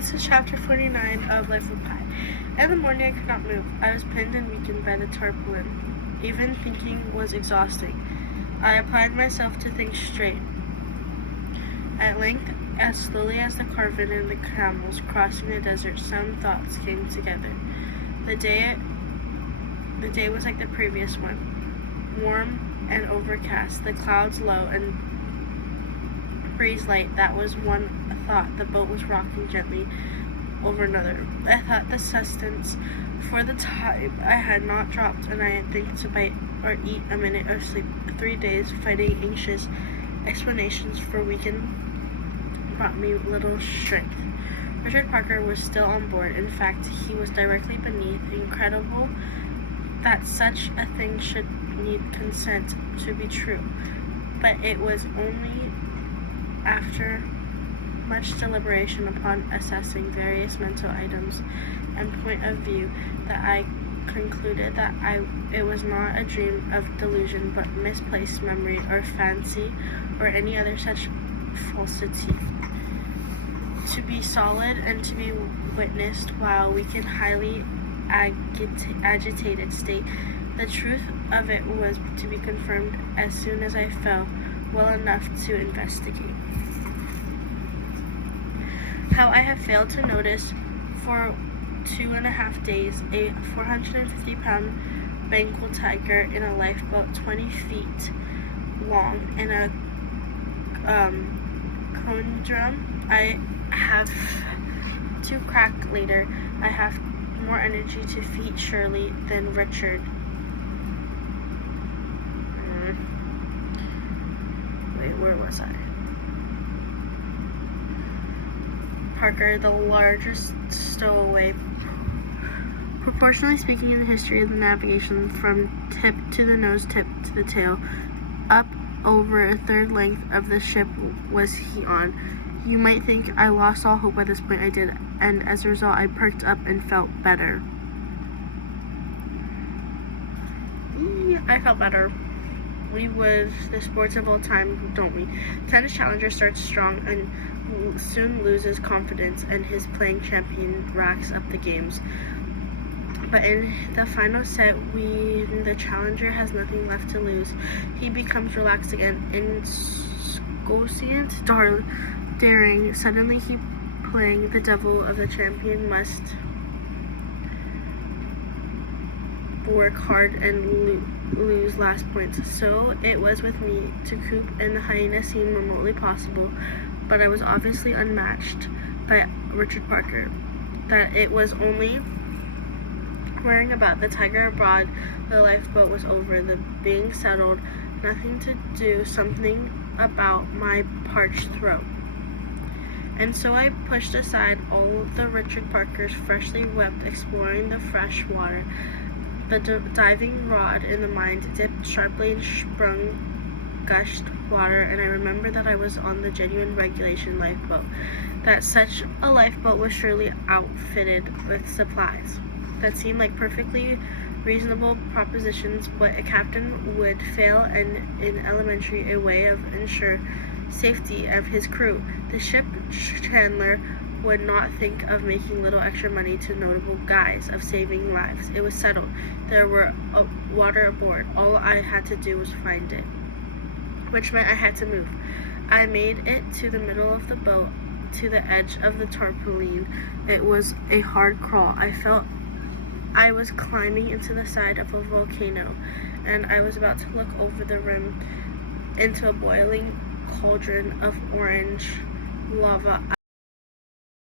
This is chapter 49 of Life with Pi. In the morning I could not move. I was pinned and weakened by the tarpaulin. Even thinking was exhausting. I applied myself to think straight. At length, as slowly as the caravan and the camels crossing the desert, some thoughts came together. The day was like the previous one, warm and overcast, the clouds low and breeze light. That was one thought. The boat was rocking gently over another. I thought the sustenance for the time I had not dropped, and I had think to bite or eat a minute of sleep. 3 days fighting anxious explanations for weakened brought me little strength. Richard Parker was still on board. In fact, he was directly beneath. Incredible that such a thing should need consent to be true. But it was only after much deliberation upon assessing various mental items and point of view that I concluded that it was not a dream of delusion, but misplaced memory or fancy or any other such falsity. To be solid and to be witnessed while we can highly agitated state. The truth of it was to be confirmed as soon as I fell well enough to investigate. How I have failed to notice for 2.5 days a 450-pound Bengal tiger in a lifeboat 20 feet long in a conundrum I have to crack later. I have more energy to feed surely than Richard. Where was I? Parker, the largest stowaway, proportionally speaking, in the history of the navigation, from tip to the nose, tip to the tail, up over a third length of the ship was he on. You might think I lost all hope at this point. I did, and as a result, I perked up and felt better. I felt better. We would the sports of all time, don't we? Tennis challenger starts strong and soon loses confidence, and his playing champion racks up the games. But in the final set, the challenger has nothing left to lose. He becomes relaxed again, insouciant, daring. Suddenly he playing the devil of the champion must work hard and lose last points. So it was with me. To coop and the hyena seemed remotely possible, but I was obviously unmatched by Richard Parker. That it was only worrying about the tiger abroad. The lifeboat was over, the being settled, nothing to do, something about my parched throat. And so I pushed aside all the Richard Parkers, freshly wept, exploring the fresh water. The diving rod in the mind dipped sharply and sprung gushed water, and I remember that I was on the genuine regulation lifeboat, that such a lifeboat was surely outfitted with supplies. That seemed like perfectly reasonable propositions, but a captain would fail and in elementary a way of ensure safety of his crew. The ship chandler would not think of making little extra money to notable guise of saving lives. It was settled. There were water aboard. All I had to do was find it, which meant I had to move. I made it to the middle of the boat, to the edge of the tarpaulin. It was a hard crawl. I felt I was climbing into the side of a volcano, and I was about to look over the rim into a boiling cauldron of orange lava.